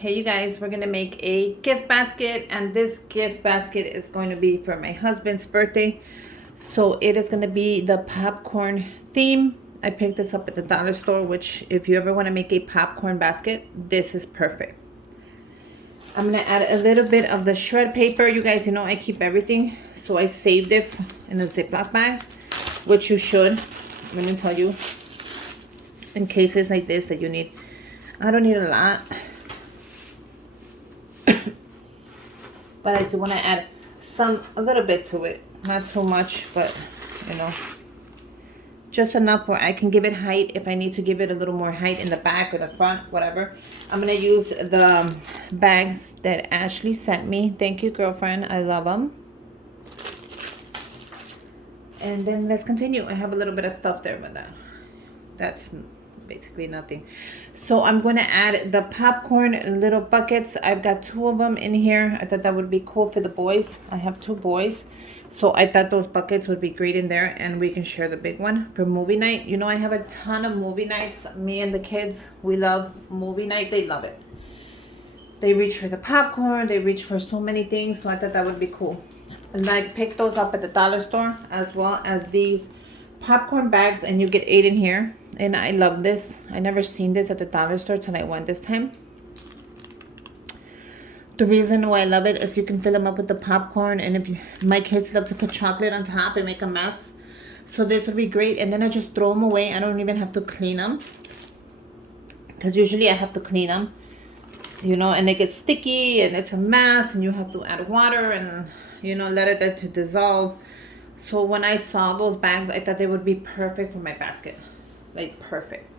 Hey you guys, we're gonna make a gift basket, and this gift basket is going to be for my husband's birthday. So it is gonna be the popcorn theme. I picked this up at the dollar store, which if you ever want to make a popcorn basket, this is perfect. I'm gonna add a little bit of the shred paper. You guys, you know I keep everything, so I saved it in a Ziploc bag, which you should. Let me tell you, in cases like this that you need. I don't need a lot. But I do want to add a little bit to it. Not too much, but you know, just enough where I can give it height if I need to give it a little more height in the back or the front, whatever. I'm going to use the bags that Ashley sent me. Thank you, girlfriend. I love them. And then let's continue. I have a little bit of stuff there, but that's basically nothing. So I'm going to add the popcorn little buckets. I've got 2 of them in here. I thought that would be cool for the boys. I have 2 boys, so I thought those buckets would be great in there, and we can share the big one for movie night. You know, I have a ton of movie nights. Me and the kids, we love movie night. They love it. They reach for the popcorn, they reach for so many things, so I thought that would be cool. And I picked those up at the dollar store, as well as these popcorn bags, and you get 8 in here. And I love this. I never seen this at the dollar store till I went this time. The reason why I love it is you can fill them up with the popcorn, and my kids love to put chocolate on top and make a mess, so this would be great. And then I just throw them away. I don't even have to clean them, because usually I have to clean them, you know, and they get sticky and it's a mess, and you have to add water and, you know, let it to dissolve. So when I saw those bags, I thought they would be perfect for my basket. Like perfect.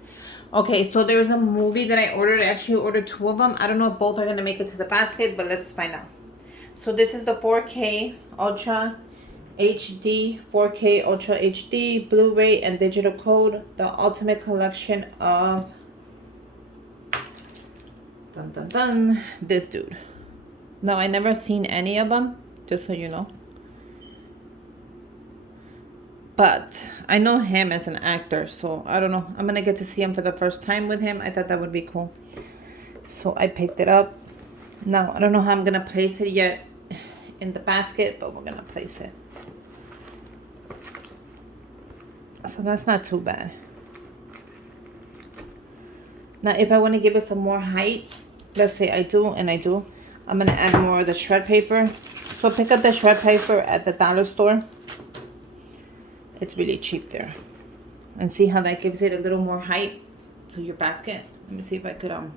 Okay, so there's a movie that I ordered. I actually ordered 2 of them. I don't know if both are going to make it to the basket, but let's find out. So this is the 4K Ultra HD, 4K Ultra HD, Blu-ray and digital code, the ultimate collection of this dude. Now, I never seen any of them, just so you know. But I know him as an actor, so I don't know. I'm going to get to see him for the first time with him. I thought that would be cool. So I picked it up. Now, I don't know how I'm going to place it yet in the basket, but we're going to place it. So that's not too bad. Now, if I want to give it some more height, let's say I do, and I do, I'm going to add more of the shred paper. So pick up the shred paper at the dollar store. It's really cheap there. And see how that gives it a little more height to your basket? Let me see if I could let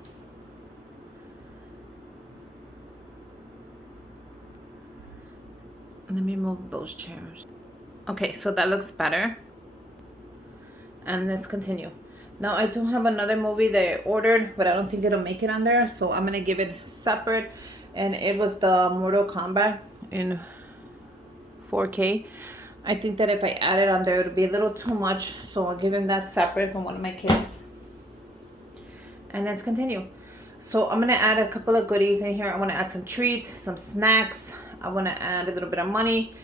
me move those chairs. Okay, so that looks better. And let's continue. Now I do have another movie that I ordered, but I don't think it'll make it on there, so I'm gonna give it separate. And it was the Mortal Kombat in 4K. I think that if I add it on there, it'll be a little too much. So I'll give him that separate from one of my kids. And let's continue. So I'm going to add a couple of goodies in here. I want to add some treats, some snacks. I want to add a little bit of money.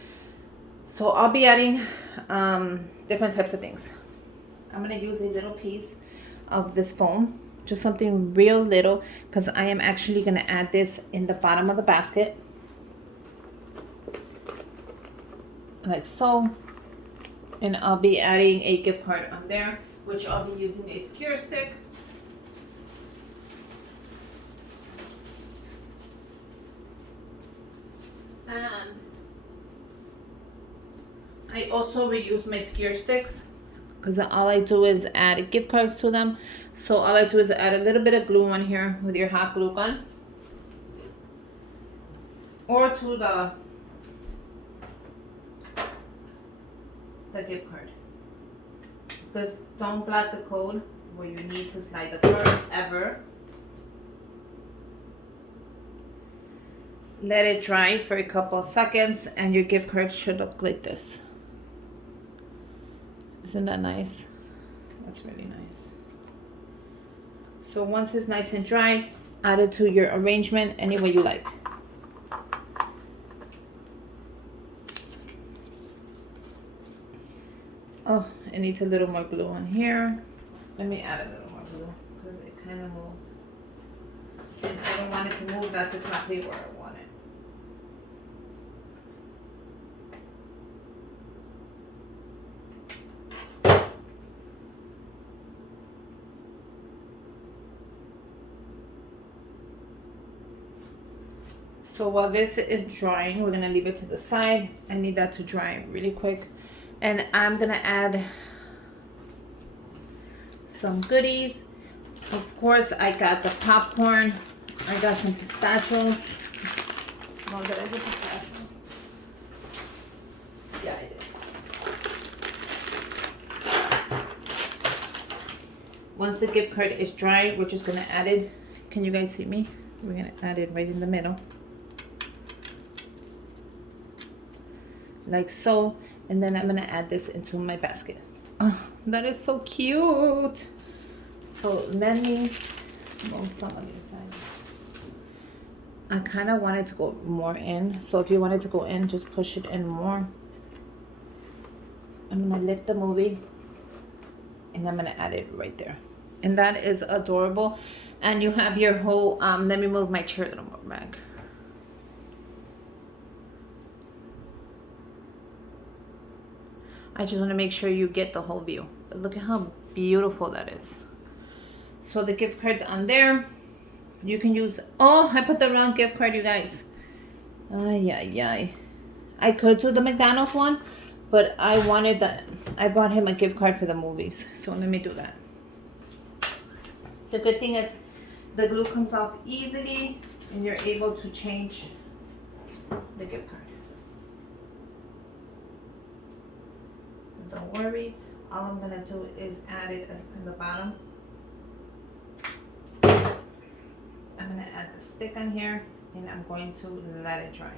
So I'll be adding different types of things. I'm going to use a little piece of this foam. Just something real little, because I am actually going to add this in the bottom of the basket. Like so. And I'll be adding a gift card on there, which I'll be using a skewer stick. And I also reuse my skewer sticks, because all I do is add gift cards to them. So all I do is add a little bit of glue on here with your hot glue gun, or to the gift card. Because don't block the code where you need to slide the card ever. Let it dry for a couple of seconds, and your gift card should look like this. Isn't that nice? That's really nice. So once it's nice and dry, add it to your arrangement any way you like. Oh, it needs a little more glue on here. Let me add a little more glue, because it kind of will. And I don't want wanted to move, that's exactly where I want it. So while this is drying, we're gonna leave it to the side. I need that to dry really quick. And I'm gonna add some goodies. Of course, I got the popcorn. I got some pistachios. Oh, did I get pistachios? Yeah, I did. Once the gift card is dry, we're just gonna add it. Can you guys see me? We're gonna add it right in the middle. Like so. And then I'm gonna add this into my basket. Oh, that is so cute. So let me move some of these items. I kind of wanted to go more in. So if you wanted to go in, just push it in more. I'm gonna lift the movie and I'm gonna add it right there. And that is adorable. And you have your whole, let me move my chair a little more back. I just want to make sure you get the whole view. But look at how beautiful that is. So the gift card's on there. You can use, oh, I put the wrong gift card, you guys. Ay, ay, ay. I could do the McDonald's one, but I wanted that. I bought him a gift card for the movies. So let me do that. The good thing is the glue comes off easily and you're able to change the gift card. So don't worry. All I'm gonna do is add it in the bottom. I'm gonna add the stick on here and I'm going to let it dry.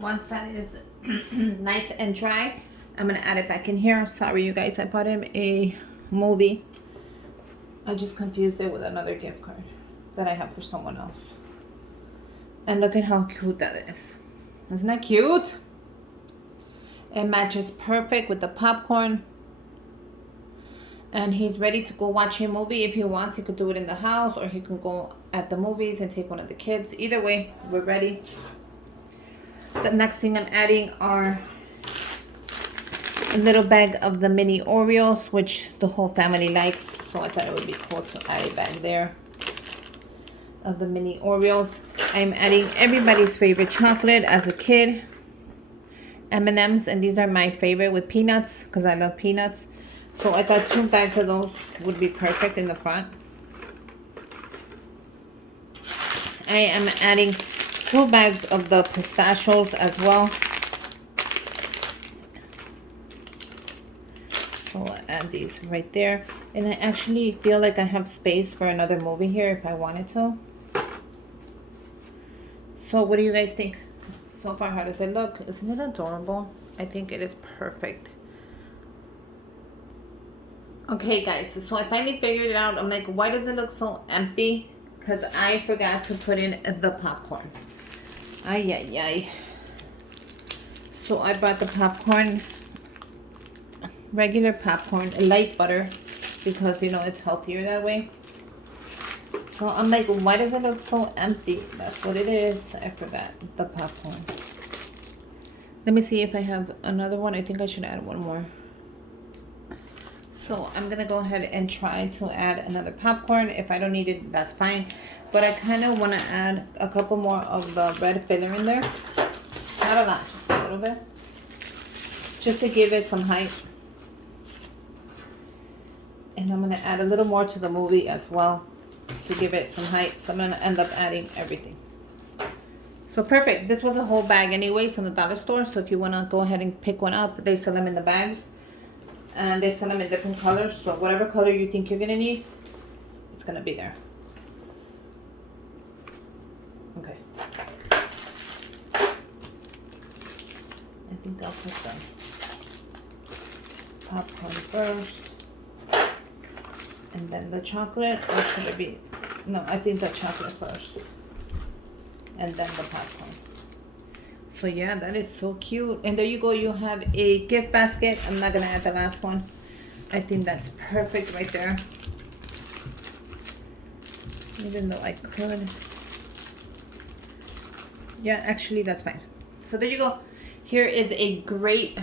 Once that is nice and dry, I'm gonna add it back in here. Sorry you guys, I bought him a movie. I just confused it with another gift card that I have for someone else. And look at how cute that is. Isn't that cute? It matches perfect with the popcorn. And he's ready to go watch a movie. If he wants, he could do it in the house or he can go at the movies and take one of the kids. Either way, we're ready. The next thing I'm adding are a little bag of the mini Oreos, which the whole family likes. So I thought it would be cool to add a bag there of the mini Oreos. I'm adding everybody's favorite chocolate as a kid. M&Ms, and these are my favorite with peanuts because I love peanuts. So I thought 2 bags of those would be perfect in the front. I am adding 2 bags of the pistachios as well. So I'll add these right there. And I actually feel like I have space for another movie here if I wanted to. So what do you guys think? So far, how does it look? Isn't it adorable? I think it is perfect. Okay guys, so I finally figured it out. I'm like, why does it look so empty? Because I forgot to put in the popcorn. Ay, ay, ay. So I bought the popcorn, regular popcorn, light butter, because you know it's healthier that way. So I'm like, why does it look so empty? That's what it is. I forgot the popcorn. Let me see if I have another one. I think I should add one more. So I'm gonna go ahead and try to add another popcorn. If I don't need it, that's fine. But I kind of want to add a couple more of the red filler in there. Not a lot, just a little bit. Just to give it some height. And I'm gonna add a little more to the movie as well to give it some height. So I'm gonna end up adding everything. So perfect. This was a whole bag anyways from the dollar store. So if you wanna go ahead and pick one up, they sell them in the bags. And they sell them in different colors. So whatever color you think you're gonna need, it's gonna be there. Okay. I think I'll put them. popcorn first. And then the chocolate, or should it be? No, I think the chocolate first. And then the popcorn. So yeah, that is so cute. And there you go, you have a gift basket. I'm not gonna add the last one. I think that's perfect right there. Even though I could. Yeah, actually that's fine. So there you go. Here is a great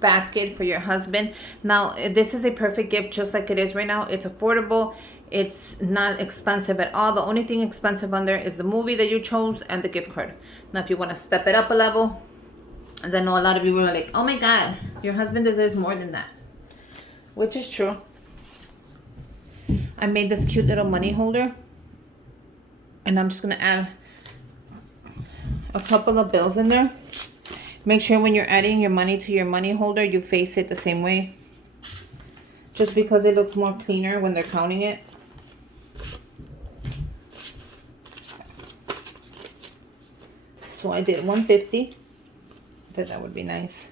basket for your husband. Now this is a perfect gift just like it is right now. It's affordable, it's not expensive at all. The only thing expensive on there is the movie that you chose and the gift card. Now if you want to step it up a level, as I know a lot of you were like, oh my god, your husband deserves more than that, which is true. I made this cute little money holder, and I'm just gonna add a couple of bills in there. Make sure when you're adding your money to your money holder, you face it the same way. Just because it looks more cleaner when they're counting it. So I did 150. I thought that would be nice.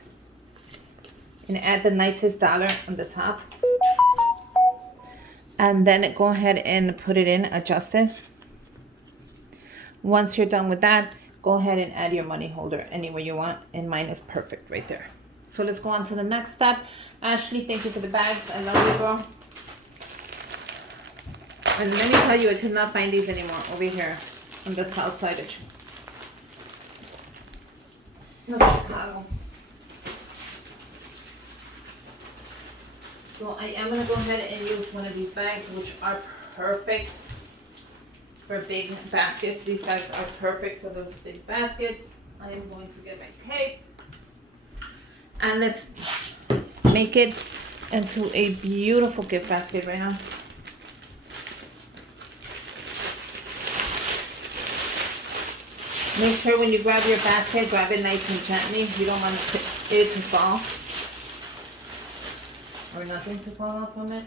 And add the nicest dollar on the top. And then go ahead and put it in, adjust it. Once you're done with that, go ahead and add your money holder anywhere you want, and mine is perfect right there. So let's go on to the next step. Ashley, thank you for the bags. I love you, girl. And let me tell you, I could not find these anymore over here on the south side of Chicago. So I am going to go ahead and use one of these bags, which are perfect for big baskets. These bags are perfect for those big baskets. I am going to get my tape. And let's make it into a beautiful gift basket right now. Make sure when you grab your basket, grab it nice and gently. You don't want it to fall. Or nothing to fall off from it.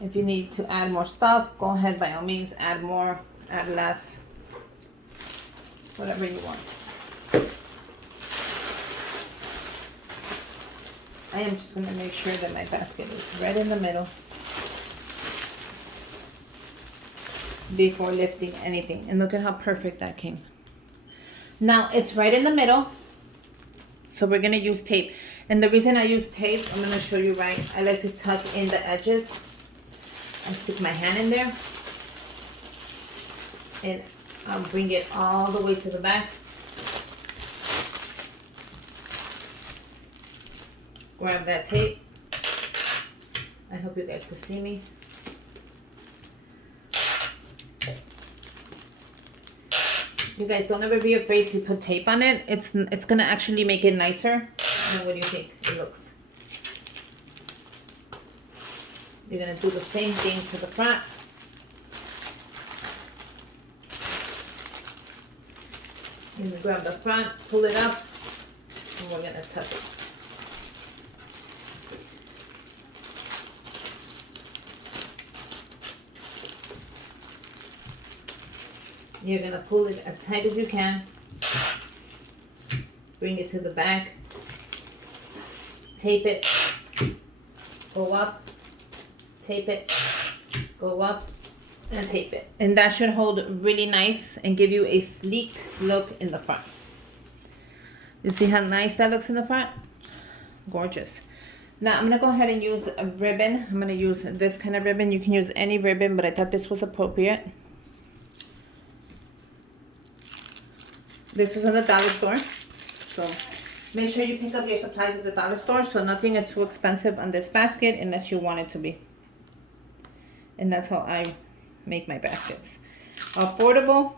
If you need to add more stuff, go ahead, by all means, add more, add less, whatever you want. I am just going to make sure that my basket is right in the middle before lifting anything. And look at how perfect that came. Now it's right in the middle, so we're going to use tape. And the reason I use tape, I'm going to show you right. I like to tuck in the edges. I stick my hand in there, and I'll bring it all the way to the back. Grab that tape. I hope you guys can see me. You guys, don't ever be afraid to put tape on it. It's gonna actually make it nicer. And what do you think it looks? You're going to do the same thing to the front. You're going to grab the front, pull it up, and we're going to tuck it. You're going to pull it as tight as you can. Bring it to the back. Tape it. Go up. Tape it, go up, and tape it. And that should hold really nice and give you a sleek look in the front. You see how nice that looks in the front? Gorgeous. Now I'm going to go ahead and use a ribbon. I'm going to use this kind of ribbon. You can use any ribbon, but I thought this was appropriate. This was in the dollar store. So make sure you pick up your supplies at the dollar store so nothing is too expensive on this basket unless you want it to be. And that's how I make my baskets. Affordable,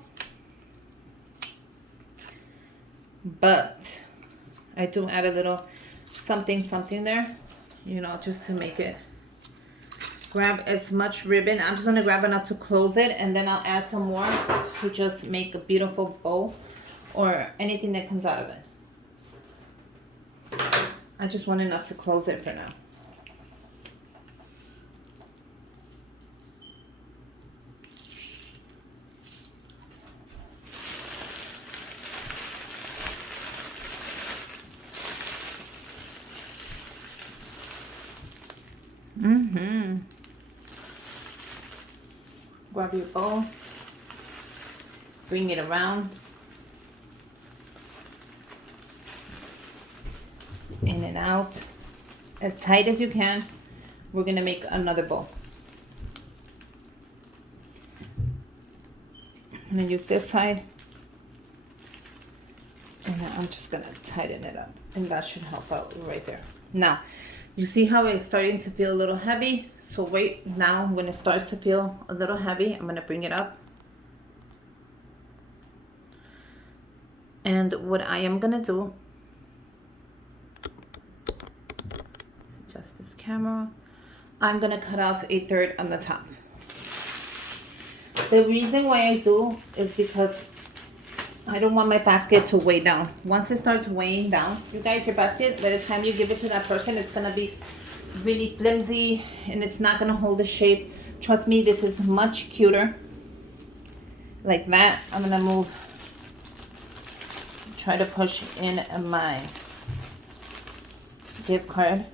but I do add a little something there, you know, just to make it. Grab as much ribbon. I'm just going to grab enough to close it, and then I'll add some more to just make a beautiful bow or anything that comes out of it. I just want enough to close it for now. Grab your bowl, bring it around, in and out, as tight as you can. We're gonna make another bowl. I'm gonna use this side, and then I'm just gonna tighten it up, and that should help out right there. Now, you see how it's starting to feel a little heavy? So wait, now when it starts to feel a little heavy, I'm gonna bring it up. And what I am gonna do, adjust this camera, I'm gonna cut off 1/3 on the top. The reason why I do is because I don't want my basket to weigh down. Once it starts weighing down, you guys, your basket, by the time you give it to that person, it's gonna be really flimsy and it's not gonna hold the shape. Trust me, this is much cuter. Like that. I'm gonna move, try to push in my gift card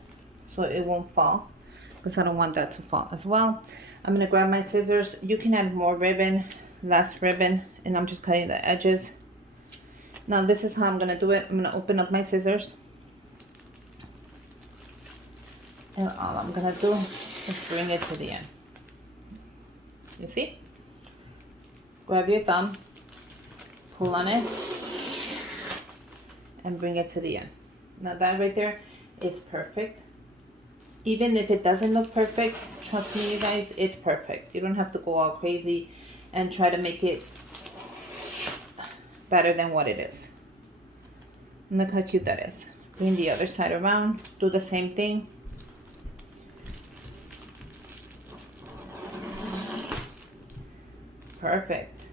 so it won't fall, because I don't want that to fall as well. I'm gonna grab my scissors. You can add more ribbon, less ribbon, and I'm just cutting the edges. Now this is how I'm gonna do it. I'm gonna open up my scissors, and all I'm gonna do is bring it to the end. You see? Grab your thumb, pull on it, and bring it to the end. Now that right there is perfect. Even if it doesn't look perfect, trust me, you guys, it's perfect. You don't have to go all crazy and try to make it better than what it is. And look how cute that is. Bring the other side around, do the same thing. Perfect.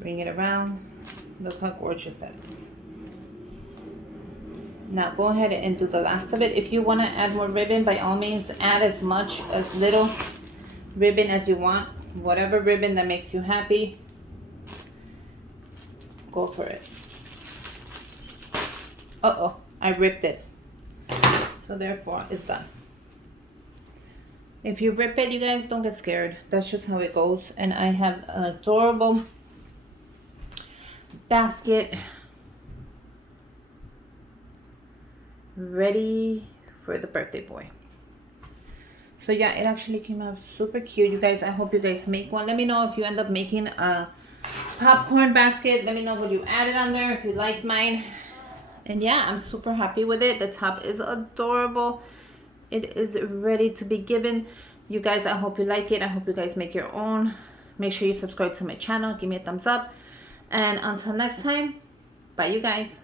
Bring it around. Look how gorgeous that is. Now go ahead and do the last of it. If you want to add more ribbon, by all means, add as much, as little ribbon as you want. Whatever ribbon that makes you happy, go for it. Uh-oh, I ripped it. So therefore, it's done. If you rip it, you guys, don't get scared. That's just how it goes. And I have an adorable basket ready for the birthday boy. So yeah, it actually came out super cute, you guys. I hope you guys make one. Let me know if you end up making a popcorn basket. Let me know what you added on there, if you like mine. And yeah, I'm super happy with it. The top is adorable. It is ready to be given. You guys, I hope you like it. I hope you guys make your own. Make sure you subscribe to my channel. Give me a thumbs up. And until next time, bye you guys.